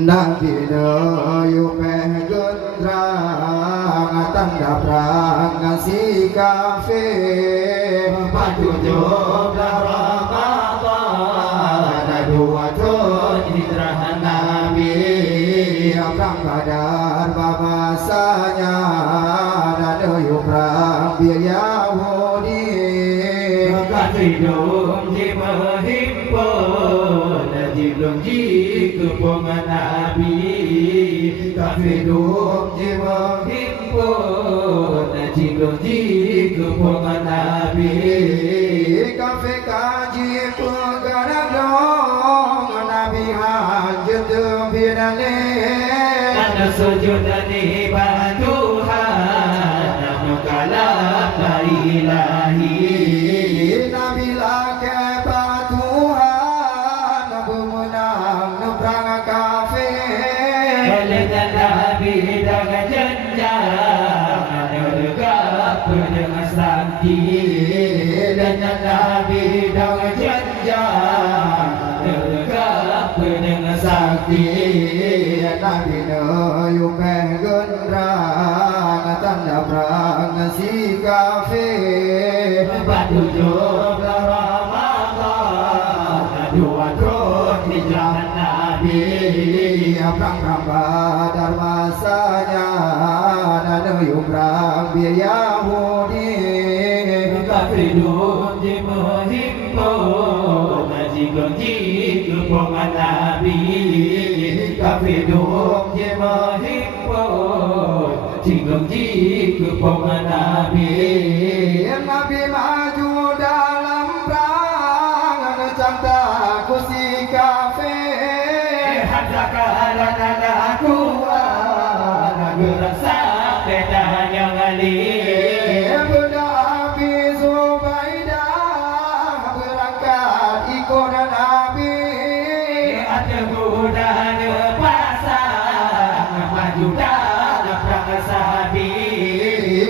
Nabi doyu pegendrang tanda prang si kafe patujuh Ramadan dua tahun hijrah Nabi perang Badar babasanya doyu perang bir Yahudi Hidung di menghimpun Jiblong di kepungan Nabi Kafidum di menghimpun Jiblong di kepungan Nabi Kafe kaji pegarang dong Nabi hajat binale Karena sujud di Tuhan Nama kalam la ilahi Nabi lake patuhan Bumunang nebrang kafe Oleh Nabi dengan jenjang Negap dengan sakti Dan Nabi dengan jenjang Negap dengan sakti Nabi doyu pegendrang tanda perang si kafe Patujuh Ramadan Dua tahun hijrah Nabi perang Badar masanya doyu perang bir Yahudi Kafidun di menghimpun Jiblong di kepungan Nabi Kafidun di menghimpun Jiblong di kepungan Nabi Nabi maju dalam perang canta kursi kafe Hadakalan aku gerak sampai tahan yang alim Bunda Abi Zubaidah berangkat ikut Nabi Ada budaya pasang maju dalam perang sahabi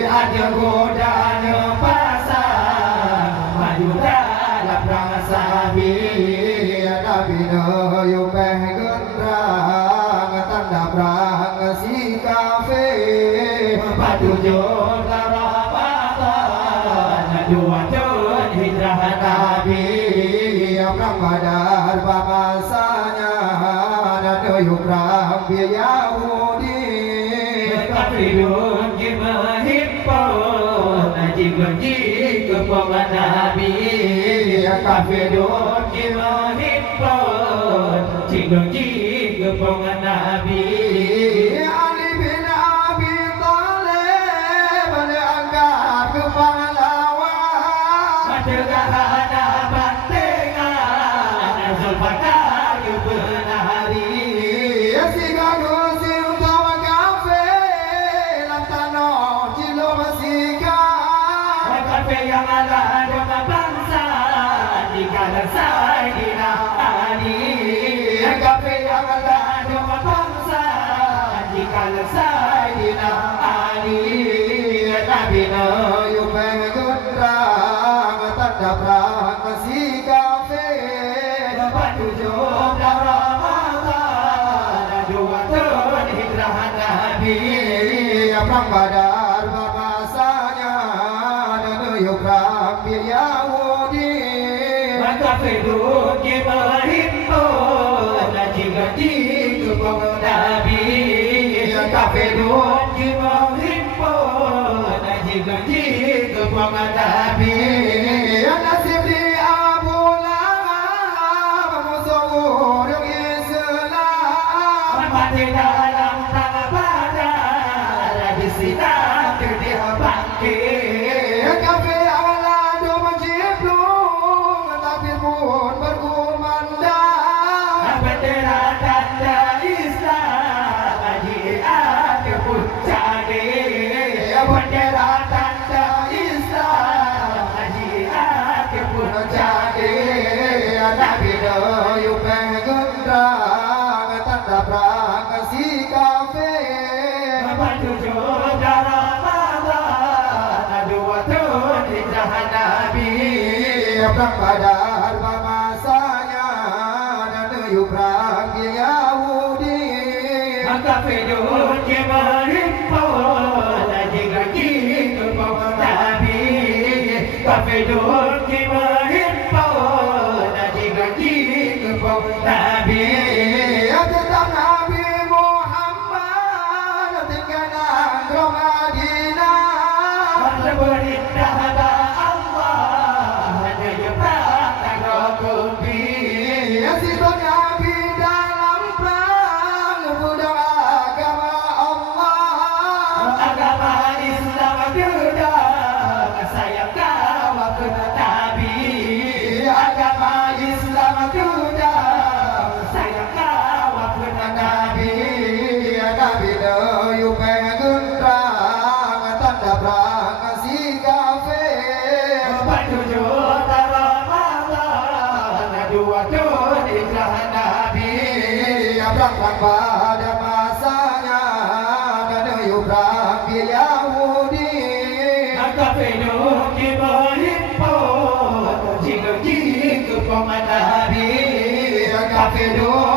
Ada budaya pasang maju dalam perang sahabi Nabi doyu pegendrang tanda perang si kafe Patujuh Ramadan Dua tahun hijrah Nabi perang Badar babasanya doyu perang bir Yahudi Kafidun di menghimpun Jiblong di kepungan Nabi Kafidun di menghimpun Jiblong di kepungan Nabi Ali bin Abi Thalib diangkat ke pahlawan Pencegahan bantengan Zulfikar Benari si gaduh sim tawa kafe lantano cilo masika Kafe yang ada dengan bangsa Di kanan Sayyidina Ali Kafe yang ada dengan bangsa Di kanan Sayyidina Ali Nabi doyu pegendrang tanda perang si kafe Patujuh Ramadan Dua tahun hijrah Nabi perang Badar babasanya doyu perang bir Yahudi Kafidun di menghimpun Jiblong di kepungan Nabi Kafidun di menghimpun Jiblong di kepungan Nabi nasib di Abu Lahab musuh yang Islam Mati dalam tangan Badar Di sinar dia bangkit kafe alado menjiplung tapi pun berkumandang Bendera tanda Islam Jihad pun jadi Bendera tanda Islam Jihad pun jadi Nabi doyu pegendrang tanda perang si kafe Patujuh Ramadan Dua tahun hijrah Nabi perang Badar babasanya doyu perang bir Yahudi Kafirun kemarin pola lagi kepala Nabi. Kafirun kemarin pola lagi kepala Nabi. Tentang Nabi Muhammad tinggalan Madinah. Berintah Allah hanya jembatan Rabbi. Situ Nabi dalam perang budaya agama Allah. Agama Islam juga sayang kawat Nabi. Agama Islam juga sayang kawat Nabi. Nabi loyu pengundrang tanda perang si kafir. Penjujur Ramadan dua hijrah Nabi. Perang pada masanya dan perang Yahudi. Kafirun kemarin pola jika Nabi. Kafirun